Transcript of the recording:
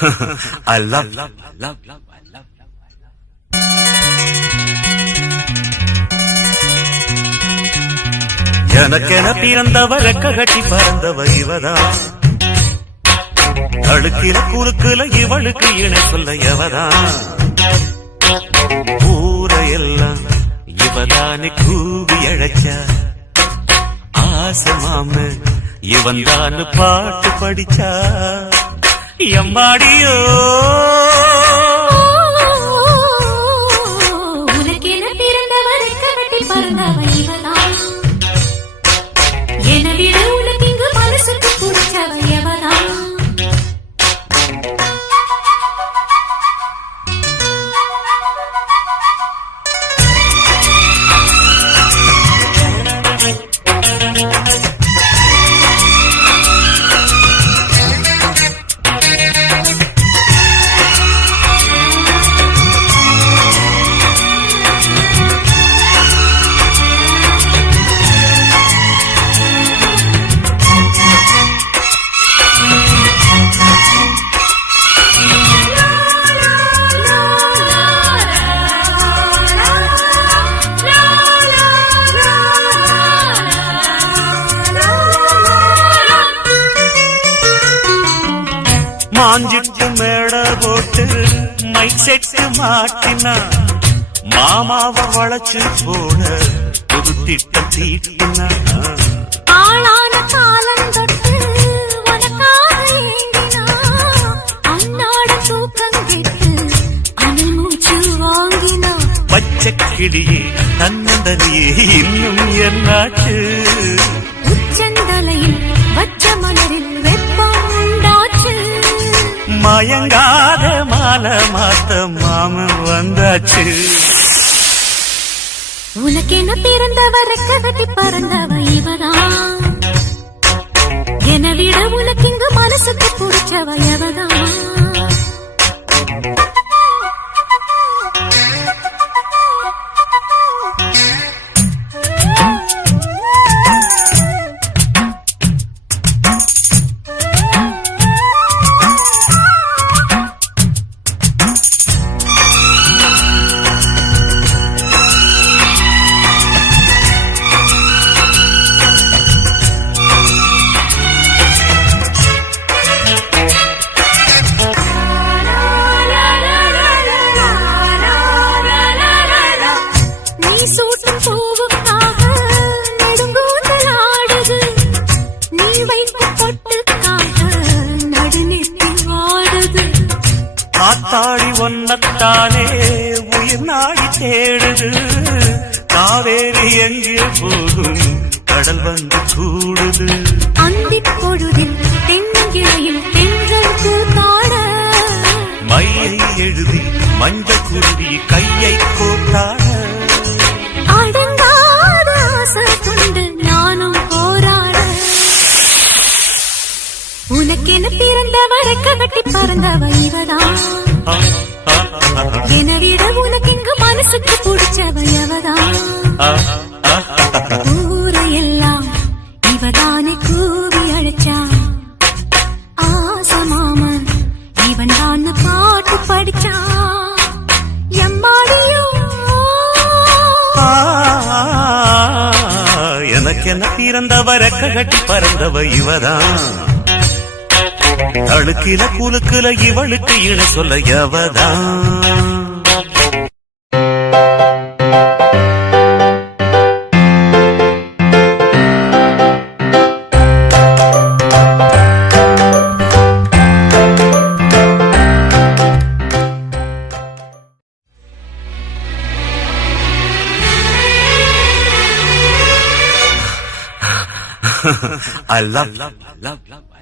I love. எனக்கென பிறந்தவ ரெக்க கட்டி பறந்தவ இவதான். அழுக்கில குறுக்குல இவளுக்கு இணை சொல்ல எவதான். ஊரையெல்லாம் இவதானே கூவி அழைச்சா. ஆசமாம இவன் தான் பாட்டு படிச்சா. எம்மாடியோ உனக்கென பிறந்தவர் கட்டி பறந்தவ இவதான். என விட உனக்கு இங்கு மனசுக்கு பிடிச்சவ எவதான். மாஞ்சிட்டு மேட போட்டு மைக் செட்டு மாட்டினா. மாமாவை வளைச்சு போட புது திட்டம் தீட்டினா. ஆளான காலம் தொட்டு உனக்காக ஏங்கினா. அன்னாட தூக்கம் கெட்டு அனல் மூச்சு வாங்கினா. பச்சை கிளியே தன்னந்தனியே இன்னும் என்னாச்சு. உச்சந்தலையில் வச்ச மலரில் வெப்பம் உண்டாச்சு. மயங்காத மாலை மாத்த மாமன் வந்தாச்சு. உனக்கென பிறந்தவர் கட்டி பறந்தவ இவதான். என விட உனக்கு இங்கு மனசுக்கு பிடிச்சவ எவதான். காத்தாடி ஒன்னத்தானே உயிர் நாடி தேடுது. காவேரி எங்கே போகும் கடல் வந்து கூடுது. அந்திப் பொழுதில் தென்னங்கிளையில் தென்றல் கூத்தாட. மையை எழுதி மஞ்ச குருவி கையை கோத்தாட. அடங்காத ஆசை கொண்டு நானும் போராட. உனக்கென பிறந்தவர் கட்டி பறந்தவ இவதான். என விட உனக்கு இங்கு மனசுக்கு பிடிச்சவ எவதான். ஊரையெல்லாம் இவதானே கூவி அழைச்சா. ஆசமாமன் இவன் தான் பாட்டு படிச்சா. எம்மாடியோ எனக்கென பிறந்தவ ரெக்க கட்டி பறந்தவ இவதான். அழுக்கில குலுக்குல இவளுக்கு இணை சொல்ல எவதான். I love.